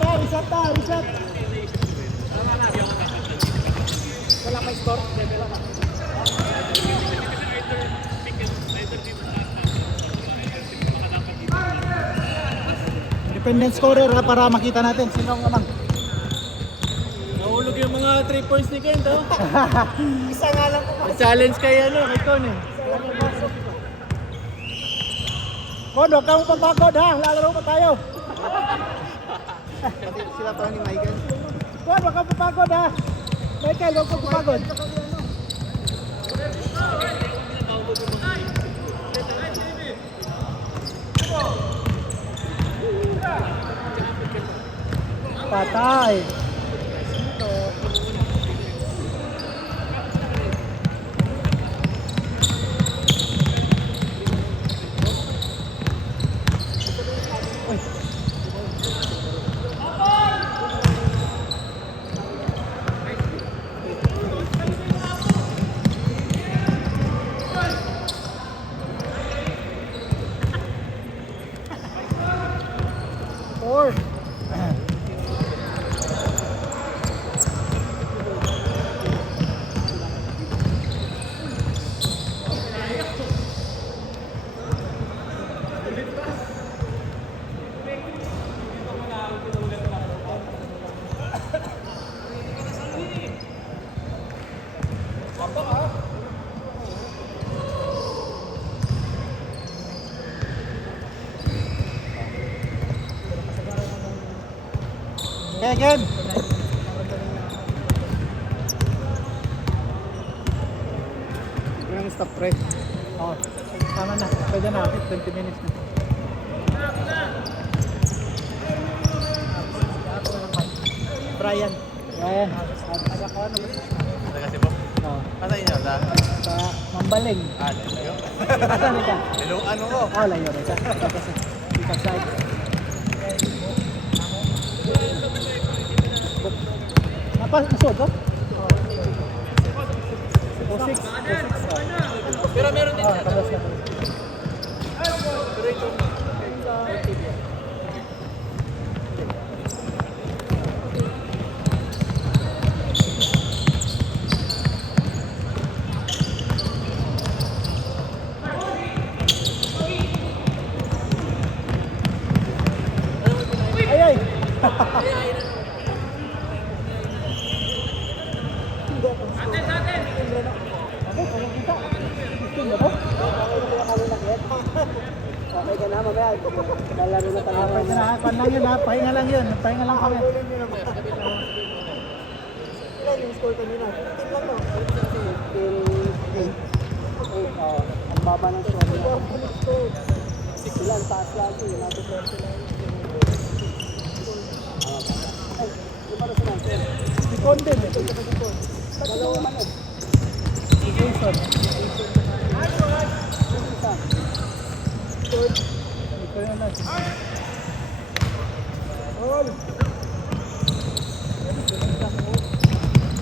Reset na, reset. Wala pa score? Independent scorer para makita natin sino ang amang. Nahulog yung mga 3 points ni Kent, oh. Isa nga lang po. Challenge kay Con eh. Kon, huwag kang papagod ha. Lalaro pa tayo. Sila pa ni Michael. Kon, huwag kang papagod ha. Michael, huwag kang papagod. Patay. Four. Okay, game. Yung stop pre. Oh, tama na. Pwede na. 20 minutes na. Brian. Brian. Taga ko ano? Taga si Bob. Oh, Patay niya, ta? sa Mambaling. Layo. Asan ka? Hello, ano ko? Oh, layo na ka. Ika side. Apa masuk ko? 06. Pero meron din Oh, siya. tapos na. Ay ay. Okay ka na mamaya. Lalaro na tayo. Pwede na, pan lang yun ha, pahinga lang yun, pahinga lang kami. Ilan yung score kanina? 15 lang no? 15. Ang baba ng score. Ilan taas lagi. Natin 30 lang. Ay, di ba na sinabi? Si Condon eh. Dalawa man eh. Si Jason. Isa. Ito yun na. All.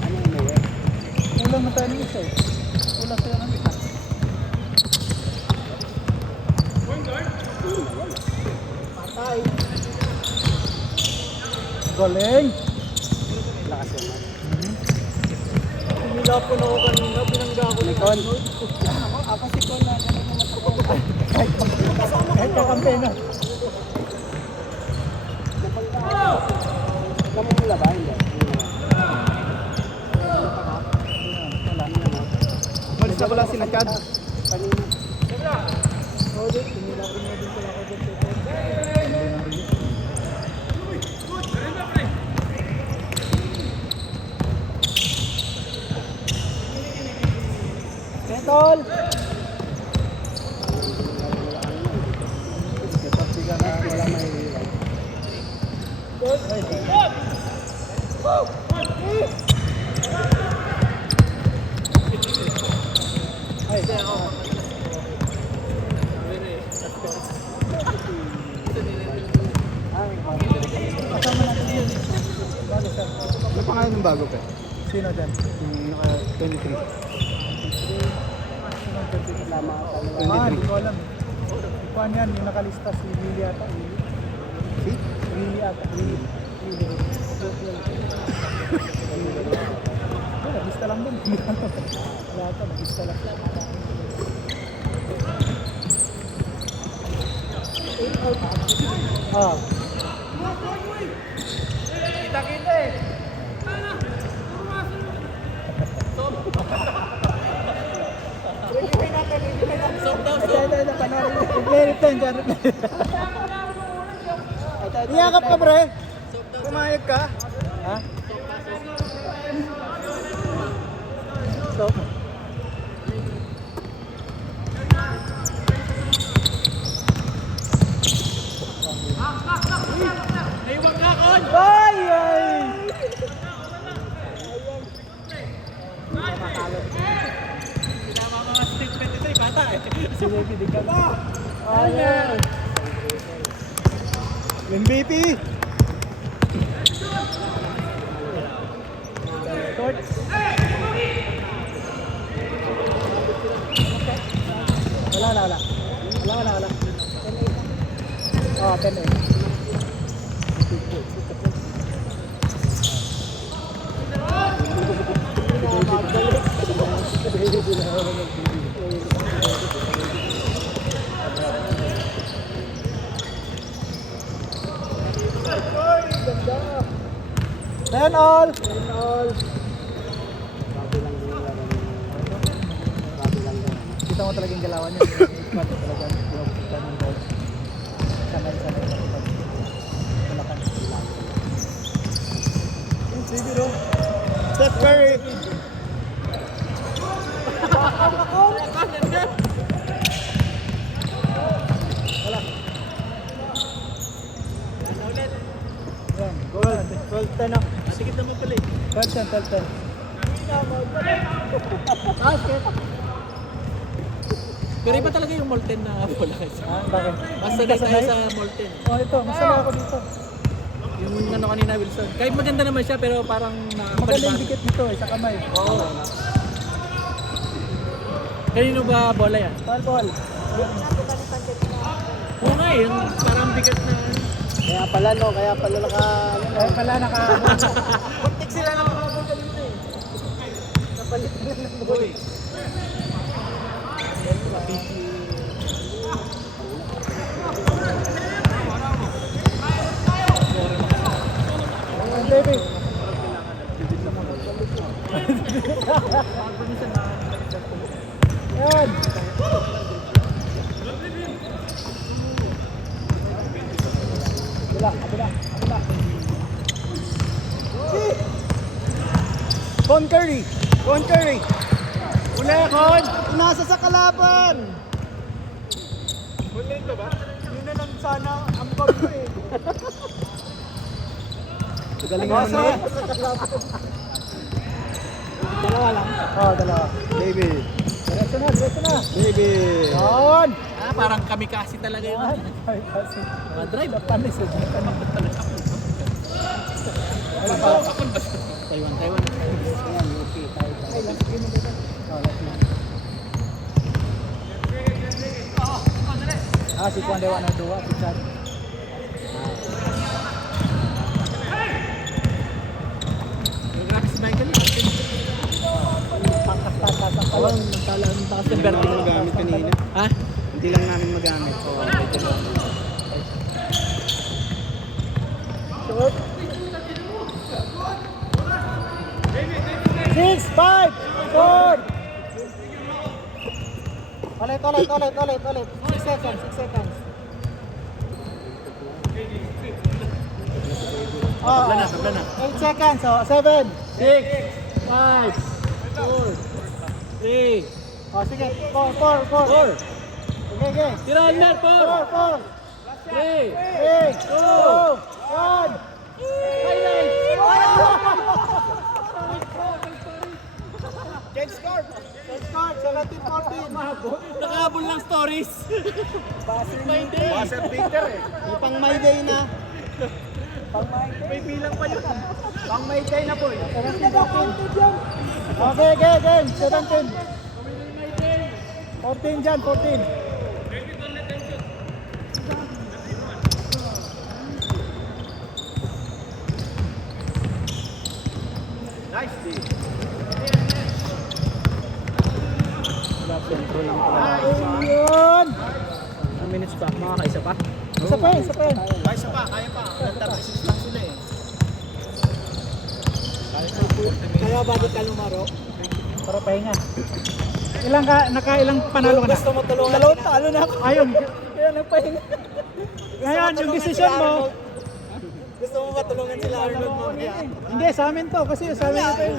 Ano yung mayor? Ulang na tayo ng isa eh. Ulang tayo ng isa. Patay. Galing! Lakas yan man. Pinila po na ako kanina, binangga ako ni Kon. Ako si Kon na. Kahit kakampi na. Namumula ba? Hindi. Wala. Malis na pala sila Chad. Kanina. Oo, din. Pinila ko na din pala ako dito. Petol! Wala may Kasama natin yun. Bago sir. Ano pangalan ng bago pa? Sino dyan? Yung naka 23. Lama Hindi ko alam. Kuhan yan, yung nakalista si Willie ata. Si? Willie ata. Willie. Nag-ista lang din. Wala ito, nag-ista lang. Ah. Kita-kita eh. Stop daw, stop. Ito, panorin. Replay, replay, dyan, replay. Iyakap ka, bre. Pumayag ka. Ha? Stop. Naiwag na kon. Ay! Ay! Sinama mga Street 23, bata eh. Sinipidigan. Ayan! MVP! Short. Wala. Oh, 10-8. Ten all. Kita mo talagang galawan niya. Pati talagang pinagpupuntan ng ball. Sanay na pag malakan sila. Sige bro. Steph Curry. Wala. Yan, goal. 12-10 na. Sikit naman pala eh. 12-10. Basket. Pero iba talaga yung Molten na bola. Ah, bakit? Mas Hindi ka sanay tayo sanay? sa Molten. Oh, ito. Masaya ako dito. Yung ano kanina Wilson. Kahit maganda naman siya pero parang Maganda yung dikit nito sa kamay. Oo. Kanino ba bola yan? Ball. Oo nga eh, yung parang bigat na Kaya pala naka... Kaya pala naka... Kontik sila ng mga bola dito eh. Kapalit na lang. Uy. Baby. Yan. Abila. Con Curry. Una, Con. Nasa sa kalaban. Online ka ba? Yun na lang sana ang bag ko eh. Galing naman niya. Dalawa lang. Oo, dalawa. Baby. Diretso na. Baby. Yon. Parang kamikasi talaga yun. Ay, kasi. Drive. Panis eh. Wala pa. Taiwan. Ayan, okay. Ay, last game mo dito. Oh, last game. Si Juan Dewa na dua, si Chad. Grabe si Michael eh. Pangkas-takas ang kalang. Ang taas ng Hindi lang Bertie. magamit kanina. Ha? Hindi lang namin magamit. Short. 6, 5, 4. Ulit. 6 seconds. Tabla na. 8 seconds. 7, 6, 5, 4, 3. sige. 4. Okay. Tira, Almer, 4, 3, 2, 1. highlight. Change score, 17-14. Nakahabol ng stories. My day. Buzzer beater eh. May pang my day na. May bilang pa yun. Pang may day na po eh. 17-14. Okay, game. 17. 14 dyan, 14. Nice D. Sentro lang pala. Ayun! Ilang minutes pa? Makakaisa pa? Isa pa yun, isa pa yun. Kaya pa, kaya pa. 36 lang sila eh. Kaya bakit ka lumaro? Para pahinga. Nakailang panalo ka na? Gusto mo tulungan? Dalawang talo na ako. Ayun. Kaya nagpahinga. Ngayon, yung desisyon mo. Gusto mo ba tulungan sila Arnold mamaya? Hindi, sa amin to. Kasi sa amin ito yun.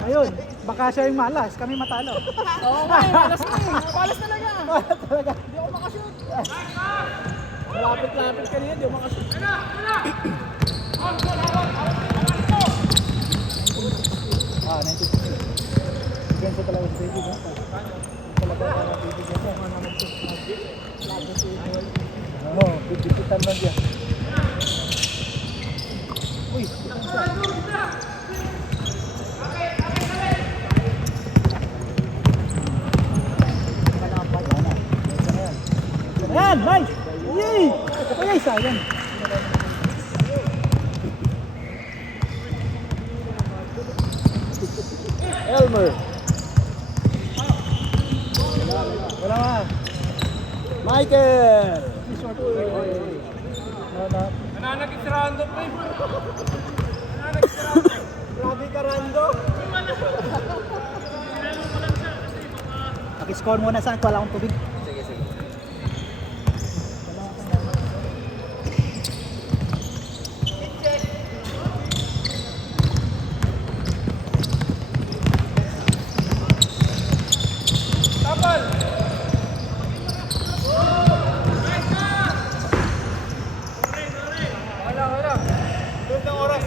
Ayun, baka siya yung malas. Kami matalo. Oo nga, malas na eh. Malas talaga. Malas talaga. Hindi ako makashoot. Lapit-lapit kanina, hindi ako makashoot. Ah, 96. Ganito talaga sa baby mo. Talaga para bibigyan mo. Ano naman ito? Oo, bibigitan lang yan. Uy, bitan siya. Ayan, nice! Yay! Kaya sayang. Elmer. Wala nga. Michael. Nananagis random pa eh. Grabe ka, Rando. Pakiscore muna saan. Wala akong tubig. Sige, sige. Tapal! Wala. Doon ng oras.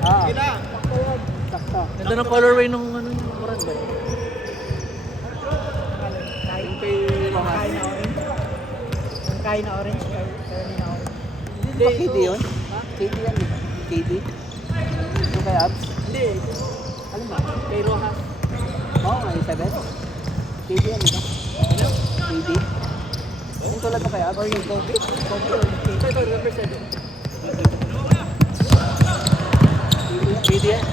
Ah, Kila. sakto. Ganda ng colorway nung ano yung orange ba? Yung kay Kain na orange. Ang kain na orange. Kain na orange. Hindi, KD yun? KD yan eh. KD? Yung kay Abs? Hindi. Alam mo? Kay Rojas. Oo, Elizabeth. KD yan, di ba? Ano? KD? Yung tulad mo kay Abs? Or yung Kobe? Kobe or KD? Ito, represent. KD yan?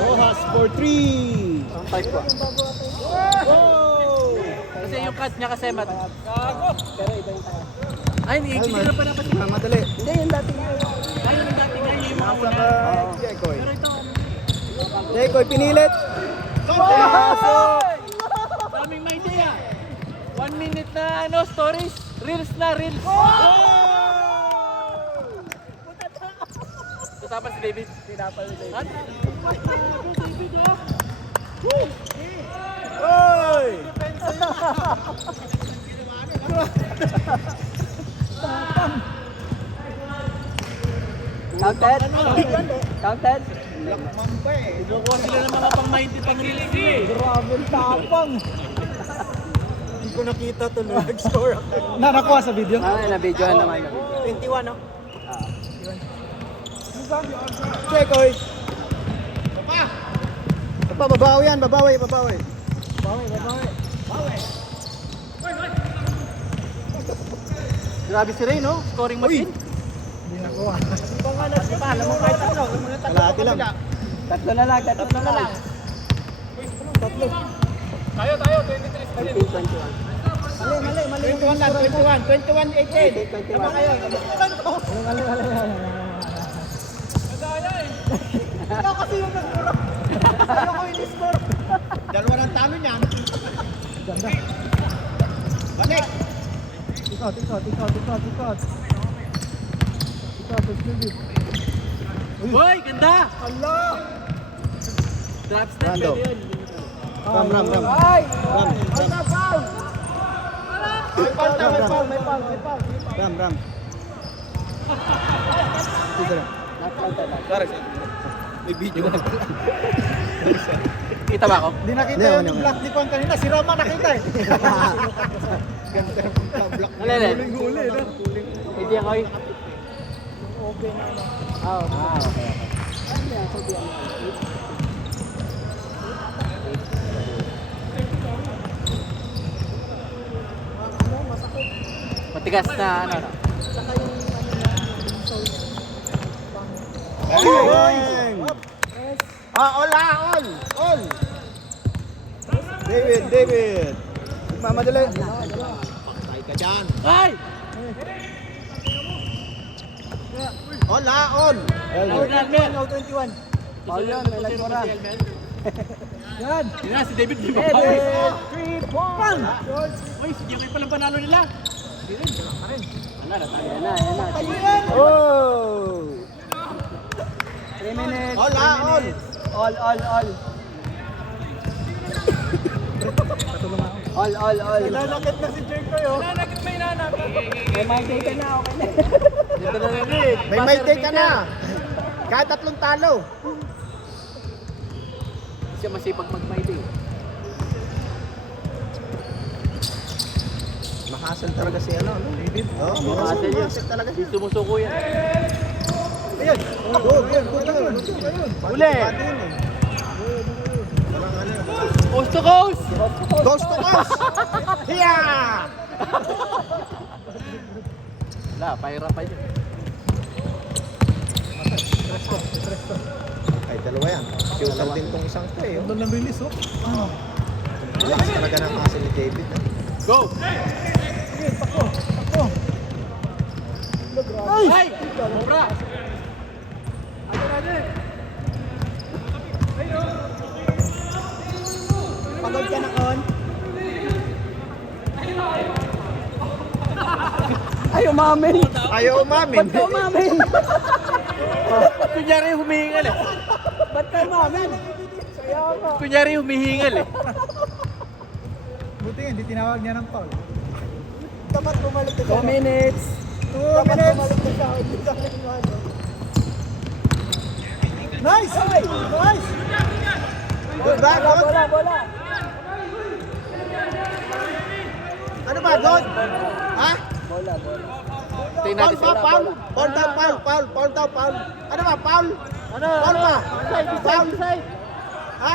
Rojas for 3. Ang type ko. Kasi yung cut niya kasi mat. Pero iba yung tayo. Ay, hindi na pa dapat. Madali. Hindi, yung dati nga. Ay, yung dati nga yung mga una. Jekoy. Pero ito, Jekoy, pinilit. daming may idea. 1 minute na ano, stories. Reels na, reels. Tatapan si David. Tinapal si David. David ah. Oy! Counted? Counted? Kukuha sila ng mga pang-90 pang-release eh. Grabe tapang. Hindi ko nakita tuloy. Nag-score ako. Nanakuha sa video? Ah, na-videohan naman. 21, no? Jekoy. Babawi yan, babawi. Babawi. Grabe si Ray, no? Scoring machine. Hindi nakuha. Alam mo kahit tatlo. Kalahati lang. Tatlo na lang. Tatlo. Tayo, 23. Mali. 21 lang, 21, 18. 21. Tama kayo. Mali. Madaya eh. Ikaw kasi yung nagmura. Ayaw ko in-score. Dalawa ng talo niyan. Ganda. Balik. Ikot. Extended. Uy, ganda! Allah! Drop step, Rando. pwede yun. Ram. Ay! Ram. May foul. Ram. Sorry. May video na. Kita ba ako? Hindi nakita yung black lipon kanina. Si Rama nakita eh. Ganda yung black. Alin? Huli, no? Hindi ako eh. Okay na. Okay. Matigas na ano. Saka yung ano na, yung soul. Bang. Bang! Yes. All. All. David. Mamadali. Patay ka dyan. Ay! All. No 21. Paul yun, may nagmura. Yan. Yun na, si David di ba? David, 3 points. Uy, si Jimmy palang panalo nila. Yan na. Oh! 3 minutes. All. 3 minutes. All. All. Lalakit na si Jericho yun. Nanakit may nanap. May mic ka na, okay na. Dito na rin. May take ka na. Kahit 3 talo. Siya masipag mag-mic eh. Mahasal talaga si ano, no? David. Oh, Mahasal yun. mahasal talaga siya. Sumusuko yan. Ayun. Good. Uli. Walang ano. Coast to coast! Ghost to coast. Yeah! Wala, pahira pa yun. Ay, dalawa yan. Shooter din tong isang to eh. Doon lang bilis, oh. Lakas talaga ng muscle ni David. Go! Sige, takbo. Ay! Mura! Pagod ka na, Kon. Ay, umamin. Ayaw umamin. Ba't ka umamin? Kunyari humihingal eh. Ba't ka umamin? Kunyari humihingal eh. Buti nga, hindi tinawag niya ng foul. 2 minutes. 2 minutes. Nice! Nice! Good ba? Good? Bola. Ano ba? Good? Ha? Bola. Foul Tingnan natin ba? sila. Foul? Foul daw, foul. Ano ba? Foul? Foul ba? Foul? Ha?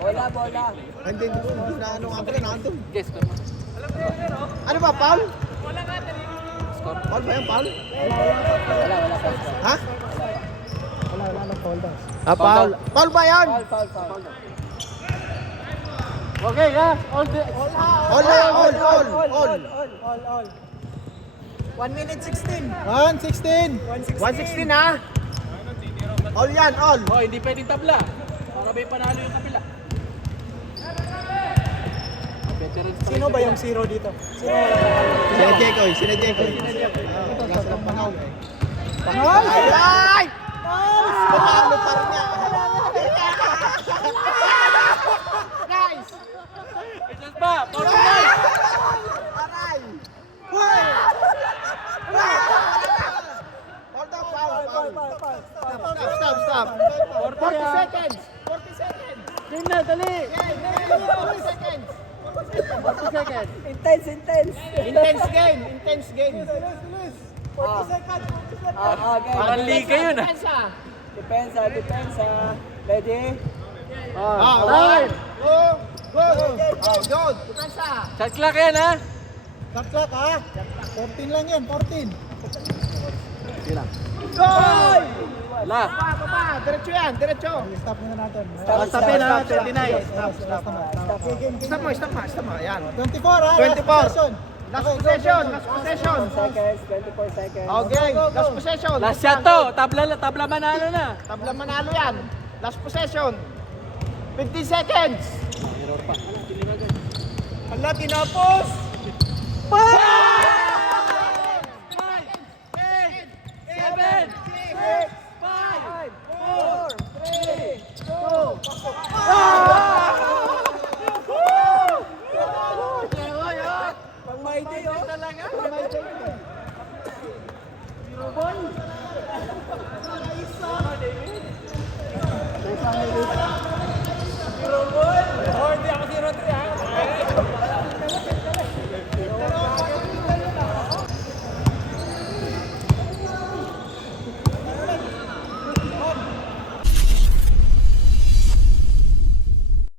Bola. Hindi na ano nga pala, nandun. Guess ko. Ano ba? Foul? Score. Foul ba yan? Foul? Wala. Ha? Wala ng foul daw. Foul. Foul ba yan? Foul. Okay ha? All the... All. 1 minute 16. 1:16. 116 ha? All yan, all. Oh, hindi pwedeng tabla. Para may panalo yung kapila. Veterans pa rin Sino ba sila. yung zero dito? Sino wala pangalan? Sina Jekoy. Ito, sa pangalan. Ay! Pumalo pa rin niya. Nice! Isas ba? 49! Aray! Hoy! Hold up, foul. Stop. 40 seconds. 40 seconds. Game na, dali. 40 seconds. 40 seconds. Intense. Intense game. 40 seconds. Okay. Parang liga yun ah. Depensa. Ready? Right. Go. Depensa. Shot clock yan ha? Shot clock, ha? 14 lang yan, 14. Goal! Wala. Baba. Diretso yan. Stop muna natin. Stopin na, 29. Stop mo. Stop mo. Ayan. 24, ha? 24. Last Last possession. possession. 24 seconds. Okay. Last possession. Last shot to. Tabla manalo na. Tabla manalo yan. Last possession. 50 seconds. Hala, tinapos! 5! 7! 5! 4! Pang may day, oh. Talaga? Nice lang, David.